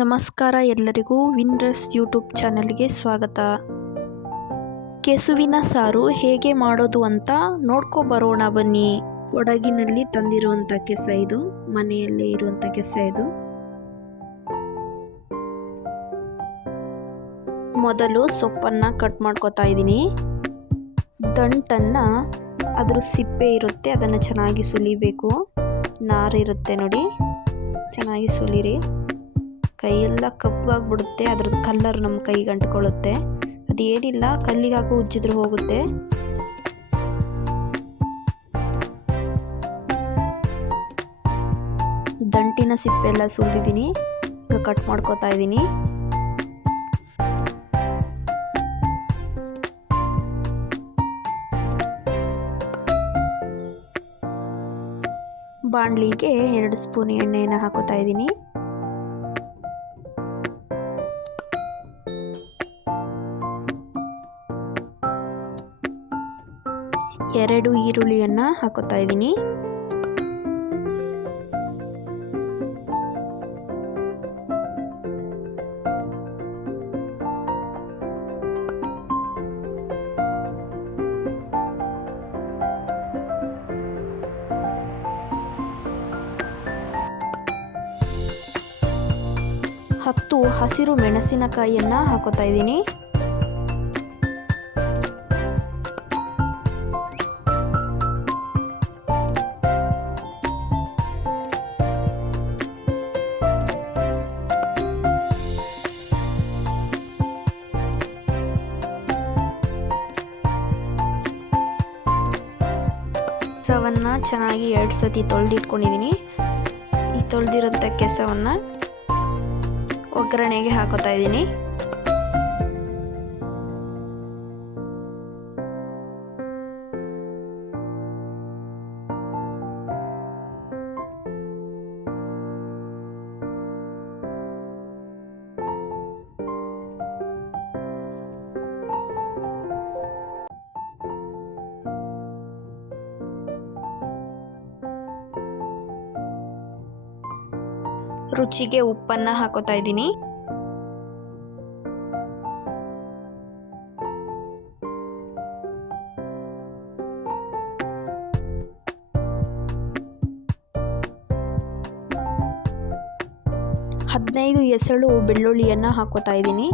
ನಮಸ್ಕಾರ ಎಲ್ಲರಿಗೂ ವಿನ್ರಸ್ ಯೂಟ್ಯೂಬ್ ಚಾನಲ್ಗೆ ಸ್ವಾಗತ. ಕೆಸುವಿನ ಸಾರು ಹೇಗೆ ಮಾಡೋದು ಅಂತ ನೋಡ್ಕೊ ಬರೋಣ ಬನ್ನಿ. ಕೊಡಗಿನಲ್ಲಿ ತಂದಿರುವಂಥ ಕೆಸ ಇದು, ಮನೆಯಲ್ಲೇ ಇರುವಂಥ ಕೆಸ ಇದು. ಮೊದಲು ಸೊಪ್ಪನ್ನು ಕಟ್ ಮಾಡ್ಕೋತಾ ಇದ್ದೀನಿ. ದಂಟನ್ನು ಅದ್ರ ಸಿಪ್ಪೆ ಇರುತ್ತೆ, ಅದನ್ನು ಚೆನ್ನಾಗಿ ಸುಲಿಬೇಕು. ನಾರಿರುತ್ತೆ ನೋಡಿ, ಚೆನ್ನಾಗಿ ಸುಲಿರಿ. ಕೈಯೆಲ್ಲ ಕಪ್ಪಾಗ್ಬಿಡುತ್ತೆ ಅದ್ರದ್ದು ಕಲ್ಲರ್ ನಮ್ಮ ಕೈಗೆ ಅಂಟ್ಕೊಳ್ಳುತ್ತೆ. ಅದೇನಿಲ್ಲ ಕಲ್ಲಿಗೆ ಹಾಕೋ ಉಜ್ಜಿದ್ರೆ ಹೋಗುತ್ತೆ. ದಂಟಿನ ಸಿಪ್ಪೆ ಎಲ್ಲ ಸುಲಿದಿದ್ದೀನಿ ಕಟ್ ಮಾಡ್ಕೋತಾ ಇದ್ದೀನಿ. ಬಾಣಲಿಗೆ ಎರಡು ಸ್ಪೂನ್ ಎಣ್ಣೆಯನ್ನು ಹಾಕೋತಾ ಇದ್ದೀನಿ. ಎರಡು ಈರುಳ್ಳಿಯನ್ನು ಹಾಕೋತಾ ಇದ್ದೀನಿ. ಹತ್ತು ಹಸಿರು ಮೆಣಸಿನಕಾಯಿಯನ್ನು ಹಾಕೋತಾ ಇದ್ದೀನಿ. ಕೆಸವನ್ನು ಚೆನ್ನಾಗಿ ಎರಡು ಸತಿ ತೊಳೆದಿಟ್ಕೊಂಡಿದ್ದೀನಿ ಈ ತೊಳೆದಿರೋಂಥ ಕೆಸವನ್ನು ಒಗ್ಗರಣೆಗೆ ಹಾಕೋತಾ ಇದ್ದೀನಿ ರುಚಿಗೆ ಉಪ್ಪನ್ನು ಹಾಕೋತಾ ಇದ್ದೀನಿ. ಹದಿನೈದು ಎಸಳು ಬೆಳ್ಳುಳ್ಳಿಯನ್ನು ಹಾಕೋತಾ ಇದ್ದೀನಿ.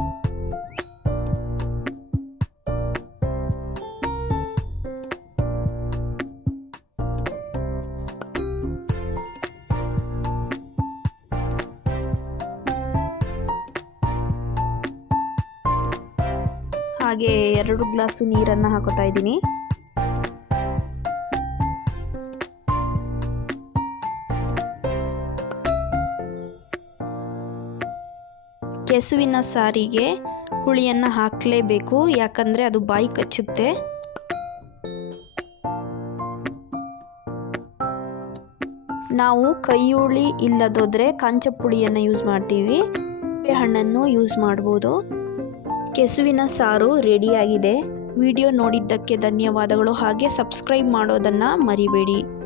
ಹಾಗೆ ಎರಡು ಗ್ಲಾಸು ನೀರನ್ನು ಹಾಕೋತಾ ಇದ್ದೀನಿ. ಕೆಸುವಿನ ಸಾರಿಗೆ ಹುಳಿಯನ್ನು ಹಾಕಲೇಬೇಕು, ಯಾಕಂದರೆ ಅದು ಬಾಯಿ ಕಚ್ಚುತ್ತೆ. ನಾವು ಕೈ ಹುಳಿ ಇಲ್ಲದೋದ್ರೆ ಕಾಂಚಪ್ಪುಳಿಯನ್ನು ಯೂಸ್ ಮಾಡ್ತೀವಿ. ಹಣ್ಣನ್ನು ಯೂಸ್ ಮಾಡ್ಬೋದು. ಕೆಸುವಿನ ಸಾರು ರೆಡಿಯಾಗಿದೆ. ವಿಡಿಯೋ ನೋಡಿದ್ದಕ್ಕೆ ಧನ್ಯವಾದಗಳು. ಹಾಗೆ ಸಬ್ಸ್ಕ್ರೈಬ್ ಮಾಡೋದನ್ನು ಮರಿಬೇಡಿ.